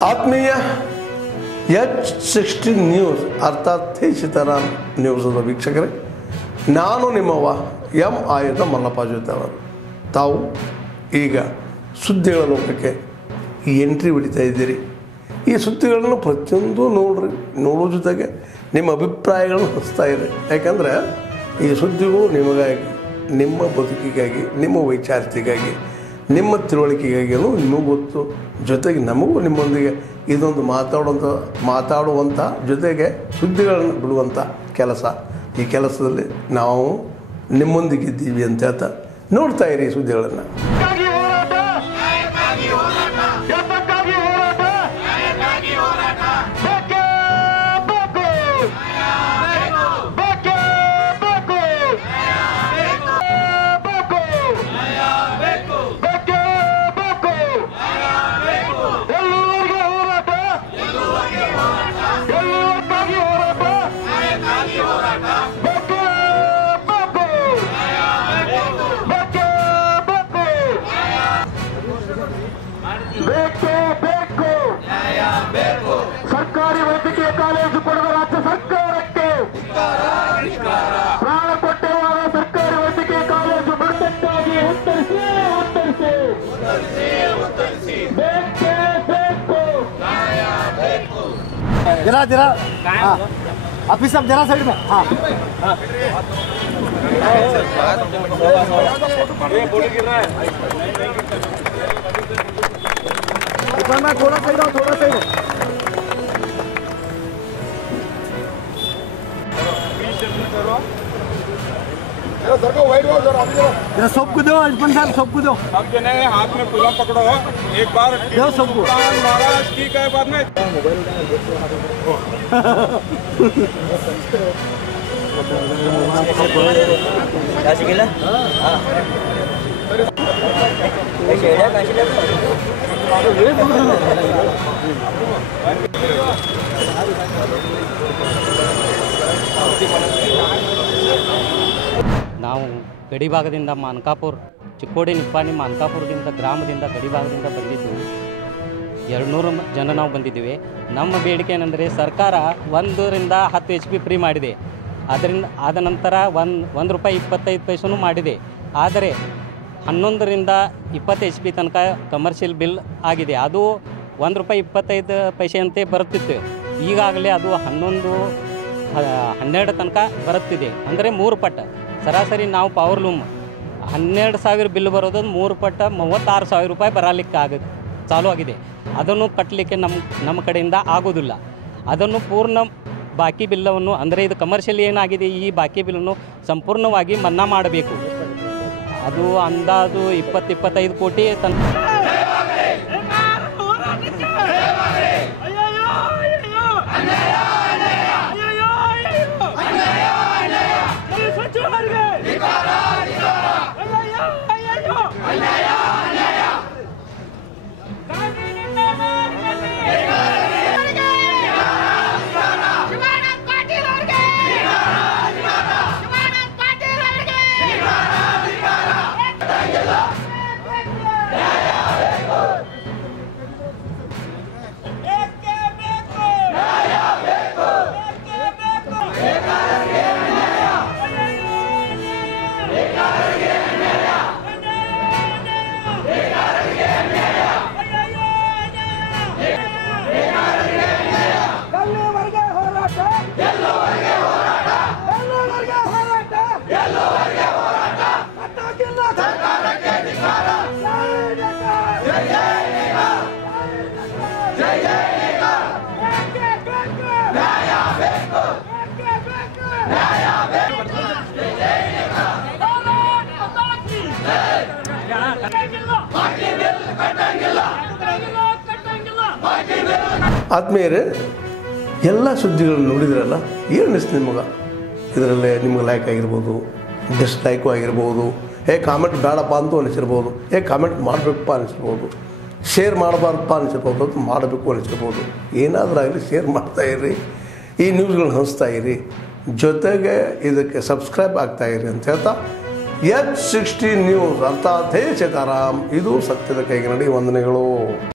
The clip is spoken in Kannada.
ಆತ್ಮೀಯ H16 ನ್ಯೂಸ್ ಅರ್ಥಾತ್ ಸೀತಾರಾಮ್ ನ್ಯೂಸ್ದ ವೀಕ್ಷಕರೇ, ನಾನು ನಿಮ್ಮವ ಎಂ ಆಯುಧ ಮಲ್ಲಪ್ಪ ಜೊತೆ ಅವರು. ತಾವು ಈಗ ಸುದ್ದಿಗಳ ಲೋಕಕ್ಕೆ ಎಂಟ್ರಿ ಹೊಡಿತಾ ಇದ್ದೀರಿ. ಈ ಸುದ್ದಿಗಳನ್ನು ಪ್ರತಿಯೊಂದು ನೋಡೋ ಜೊತೆಗೆ ನಿಮ್ಮ ಅಭಿಪ್ರಾಯಗಳನ್ನು ಹಂಚ್ತಾ ಇರಿ. ಯಾಕಂದರೆ ಈ ಸುದ್ದಿಗಳು ನಿಮಗಾಗಿ, ನಿಮ್ಮ ಬದುಕಿಗಾಗಿ, ನಿಮ್ಮ ವೈಚಾರಿಕೆಗಾಗಿ, ನಿಮ್ಮ ತಿಳುವಳಿಕೆಗಾಗಿಯೂ ನಿಮಗೂ ಗೊತ್ತು. ಜೊತೆಗೆ ನಮಗೂ ನಿಮ್ಮೊಂದಿಗೆ ಇದೊಂದು ಮಾತಾಡುವಂಥ ಜೊತೆಗೆ ಸುದ್ದಿಗಳನ್ನು ಬಿಡುವಂಥ ಕೆಲಸ. ಈ ಕೆಲಸದಲ್ಲಿ ನಾವು ನಿಮ್ಮೊಂದಿಗಿದ್ದೀವಿ ಅಂತ ಹೇಳ್ತಾ ನೋಡ್ತಾ ಇರಿ ಈ ಸುದ್ದಿಗಳನ್ನು. ಸರ್ಕಾರಿ ವೈದ್ಯಕೀಯ ಕಾಲೇಜು ಕೊಡುವ ರಾಜ್ಯ ಸರ್ಕಾರಕ್ಕೆ ಪ್ರಾಣ ಕೊಟ್ಟವಾದ ಸರ್ಕಾರಿ ವೈದ್ಯಕೀಯ ಕಾಲೇಜು ಬಿಡುಗಡೆಗಾಗಿ ಉತ್ತರಿಸಿ ಬೇಕೇ ಬೇಕು. जरा ऑफिस सब जरा साइड में. हाँ मैं थोड़ा साइड हूँ, थोड़ा साइड. जरा सबको दो अर्पण साहब, सबको दो. सब जने हाथ में पुलम पकड़ो, एक बार दो सबको. महाराज की क्या बात में ನಾವು ಗಡಿ ಭಾಗದಿಂದ ಮಾನಕಾಪುರ, ಚಿಕ್ಕೋಡಿ ನಿಪ್ಪಾಣಿ ಮಾನಕಾಪುರದಿಂದ ಗ್ರಾಮದಿಂದ ಗಡಿ ಭಾಗದಿಂದ ಬಂದಿದ್ದು 200 ಜನ ನಾವು ಬಂದಿದ್ದೀವಿ. ನಮ್ಮ ಬೇಡಿಕೆ ಏನಂದರೆ ಸರ್ಕಾರ 1 ರಿಂದ 10 HP ಫ್ರೀ ಮಾಡಿದೆ. ಆದ ನಂತರ ಒಂದು ರೂಪಾಯಿ 25 ಪೈಸೆನೂ ಮಾಡಿದೆ. ಆದರೆ 11 ರಿಂದ 20 HP ತನಕ ಕಮರ್ಷಿಯಲ್ ಬಿಲ್ ಆಗಿದೆ. ಅದು 1 ರೂಪಾಯಿ 25 ಪೈಸೆಯಂತೆ ಬರುತ್ತಿತ್ತು. ಈಗಾಗಲೇ ಅದು 12 ತನಕ ಬರುತ್ತಿದೆ. ಅಂದರೆ 3 ಪಟ್ಟು. ಸರಾಸರಿ ನಾವು ಪವರ್ ಲೂಮ್ 12,000 ಬಿಲ್ ಬರೋದು 3 ಪಟ್ಟು 36,000 ರೂಪಾಯಿ ಬರಲಿಕ್ಕೆ ಚಾಲೂ ಆಗಿದೆ. ಅದನ್ನು ಕಟ್ಟಲಿಕ್ಕೆ ನಮ್ಮ ಕಡೆಯಿಂದ ಆಗೋದಿಲ್ಲ. ಅದನ್ನು ಪೂರ್ಣ ಬಾಕಿ ಬಿಲ್ಲವನ್ನು, ಅಂದರೆ ಇದು ಕಮರ್ಷಿಯಲ್ ಏನಾಗಿದೆ, ಈ ಬಾಕಿ ಬಿಲ್ಲನ್ನು ಸಂಪೂರ್ಣವಾಗಿ ಮನ್ನಾ ಮಾಡಬೇಕು. ಅದು ಅಂದಾಜು 20-25 ಕೋಟಿ ತನಕ. ಆತ್ಮೀಯರೇ, ಎಲ್ಲ ಸುದ್ದಿಗಳನ್ನು ನೋಡಿದ್ರಲ್ಲ, ಏನು ಅನಿಸ್ತು ನಿಮಗೆ? ಇದರಲ್ಲೇ ನಿಮಗೆ ಲೈಕ್ ಆಗಿರ್ಬೋದು, ಡಿಸ್ಲೈಕು ಆಗಿರ್ಬೋದು, ಕಾಮೆಂಟ್ ಬೇಡಪ್ಪ ಅಂತೂ ಅನಿಸಿರ್ಬೋದು, ಕಾಮೆಂಟ್ ಮಾಡಬೇಕಪ್ಪ ಅನಿಸಿರ್ಬೋದು, ಶೇರ್ ಮಾಡಬಾರ್ದಪ್ಪ ಅನಿಸಿರ್ಬೋದು, ಅದು ಮಾಡಬೇಕು ಅನಿಸಿರ್ಬೋದು. ಏನಾದರೂ ಆಗಲಿ ಶೇರ್ ಮಾಡ್ತಾಯಿರಿ, ಈ ನ್ಯೂಸ್ಗಳನ್ನ ಹಂಚ್ತಾ ಇರಿ, ಜೊತೆಗೆ ಇದಕ್ಕೆ ಸಬ್ಸ್ಕ್ರೈಬ್ ಆಗ್ತಾಯಿರಿ ಅಂತ ಹೇಳ್ತಾ H16 ನ್ಯೂಸ್ ಅರ್ಥಾತ್ ಸೀತಾರಾಮ್, ಇದು ಸತ್ಯದ ಕೈಗೆ ನಡಿ. ವಂದನೆಗಳು.